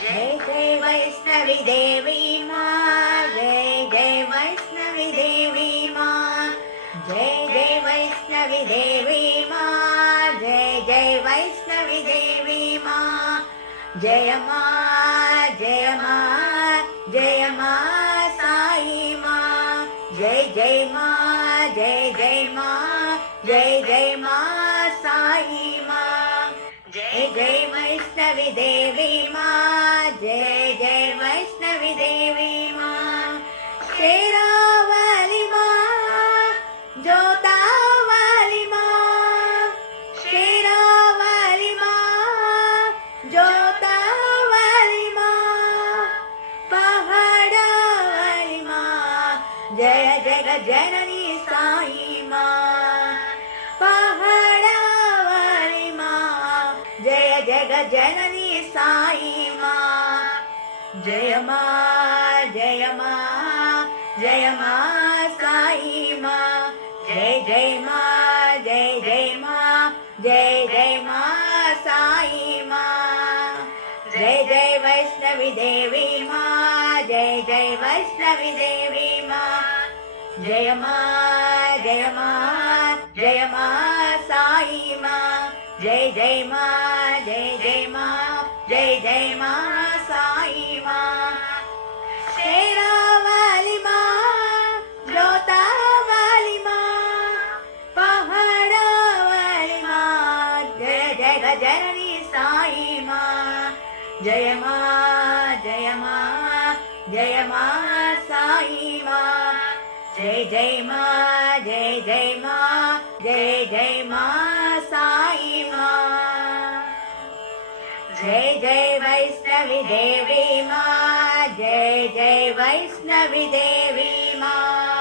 जय जय वैष्णवी देवी माँ, जय जय वैष्णवी देवी माँ, जय जय वैष्णवी देवी माँ, जय जय वैष्णवी देवी माँ, जय माँ जय माँ जय माँ साई माँ, जय जय माँ जय जय माँ जय जय माँ साई माँ, जय जय वैष्णवी देवी माँ, जय जय वैष्णवी देवी माँ, शेरावाली माँ, जोतावाली माँ, शेरावाली माँ, जोतावाली माँ, पहाड़ावाली माँ, जय जगत जननी साई माँ, पहाड़ावाली माँ, जय जगत जननी साई माँ, जय माँ जय माँ जय माँ साई माँ, जय जय माँ जय जय माँ जय जय माँ साई माँ, जय जय वैष्णवी देवी माँ, जय जय वैष्णवी देवी माँ, जय माँ जय माँ जय माँ साई माँ, जय जय माँ जय जय माँ जय जय माँ साई माँ, शेरावाली माँ, जोतावाली माँ, पहाड़ावाली माँ, जय जय गजननी साई माँ, जय माँ जय माँ जय माँ साई माँ, जय जय माँ जय जय माँ जय जय माँ साई माँ, जय जय वैष्णवी देवी माँ, जय जय वैष्णवी देवी माँ।